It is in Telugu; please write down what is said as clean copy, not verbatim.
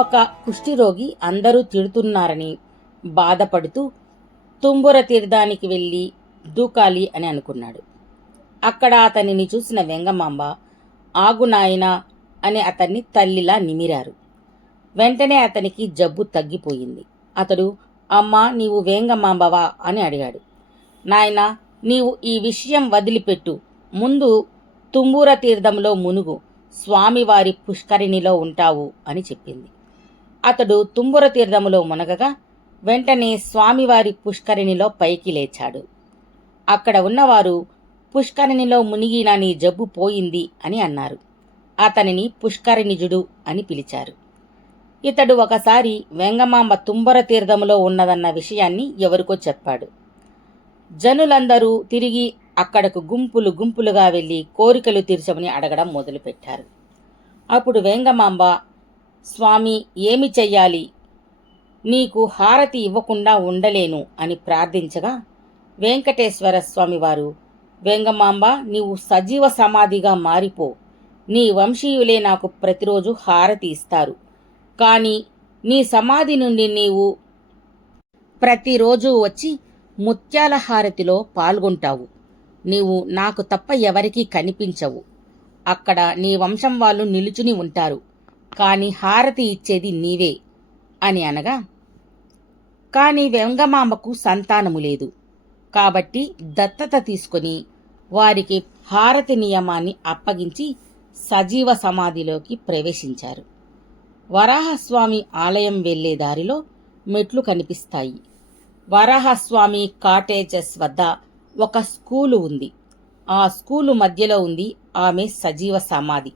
ఒక కుష్ఠిరోగి అందరూ తిడుతున్నారని బాధపడుతూ తుంబుర తీర్థానికి వెళ్ళి దూకాలి అని అనుకున్నాడు. అక్కడ అతనిని చూసిన వెంగమాంబ, ఆగు నాయనా అని అతన్ని తల్లిలా నిమిరారు. వెంటనే అతనికి జబ్బు తగ్గిపోయింది. అతడు, అమ్మా నీవు వేంగమాంబవా అని అడిగాడు. నాయనా, నీవు ఈ విషయం వదిలిపెట్టు, ముందు తుంబూర తీర్థంలో మునుగు, స్వామివారి పుష్కరిణిలో ఉంటావు అని చెప్పింది. అతడు తుంబుర తీర్థములో మునగగా వెంటనే స్వామివారి పుష్కరిణిలో పైకి లేచాడు. అక్కడ ఉన్నవారు, పుష్కరిణిలో మునిగిన నీ జబ్బు పోయింది అని అన్నారు. అతనిని పుష్కరిణిజుడు అని పిలిచారు. ఇతడు ఒకసారి వెంగమాంబ తుంబుర తీర్థములో ఉన్నదన్న విషయాన్ని ఎవరికో చెప్పాడు. జనులందరూ తిరిగి అక్కడకు గుంపులు గుంపులుగా వెళ్ళి కోరికలు తీర్చమని అడగడం మొదలుపెట్టారు. అప్పుడు వేంగమాంబ, స్వామి ఏమి చెయ్యాలి, నీకు హారతి ఇవ్వకుండా ఉండలేను అని ప్రార్థించగా వెంకటేశ్వర స్వామివారు, వేంగమాంబ నీవు సజీవ సమాధిగా మారిపో, నీ వంశీయులే నాకు ప్రతిరోజు హారతి ఇస్తారు, కానీ నీ సమాధి నుండి నీవు ప్రతిరోజు వచ్చి ముత్యాల హారతిలో పాల్గొంటావు. నీవు నాకు తప్ప ఎవరికీ కనిపించవు. అక్కడ నీ వంశం వాళ్ళు నిలుచుని ఉంటారు, కాని హారతి ఇచ్చేది నీవే అని అనగా, కాని వెంగమాంబకు సంతానము లేదు. కాబట్టి దత్తత తీసుకొని వారికి హారతి నియమాన్ని అప్పగించి సజీవ సమాధిలోకి ప్రవేశించారు. వరాహస్వామి ఆలయం వెళ్లే దారిలో మెట్లు కనిపిస్తాయి. వరాహస్వామి కాటేజెస్ వద్ద ఒక స్కూలు ఉంది. ఆ స్కూలు మధ్యలో ఉంది ఆమె సజీవ సమాధి.